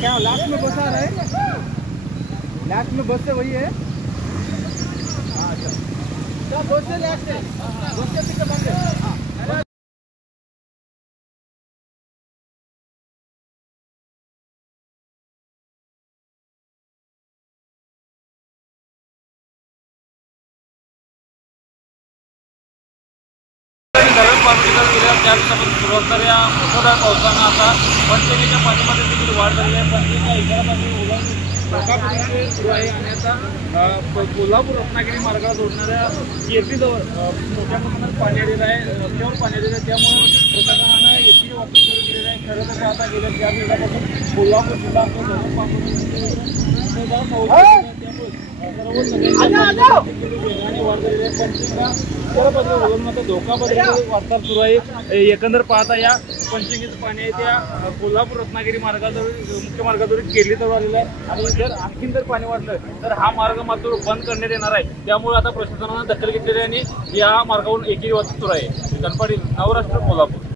क्या लास्ट में बस आ रहा है, लास्ट में बस से वही है। अच्छा बस से लास्ट है, बस से पिकअप बंद है। धरण पातळीला गेल्या 4 दिवसापासून सुरू असणाऱ्या मुसळधार पावसानं आता पंचगंगेच्या पाण्यामध्ये देखील वाढ झाली आहे। पंचगंगा इशारापासून लोकांपूरचे सुरू आहे आणि आता कोल्हापूर रत्नागिरी मार्गाला जोडणाऱ्या कीर्तीजवळ मोठ्या प्रमाणात पाणी आलेलं आहे, रस्त्यावर पाणी आलेलं आहे। त्यामुळे प्रशासनानं याची वाहतूक सुरू केलेली आहे। खरं तर आता गेल्या 4 दिवसापासून कोल्हापूर जिल्हा धरण पातळी धोका वाटचाल सुरू आहे। एकंदर पाहता या पंचगंगेचं पाणी आहे त्या कोल्हापूर रत्नागिरी मार्गाजवळ मुख्य मार्गाजवळ केरलीजवळ आलेलं आहे आणि जर आणखीन जर पाणी वाढलं तर हा मार्ग मात्र बंद करण्यात येणार आहे। त्यामुळे आता प्रशासनानं दखल घेतलेली आहे आणि या मार्गावरून एकेरी वाहतूक सुरू आहे। गणपाटी, नवराष्ट्र, कोल्हापूर।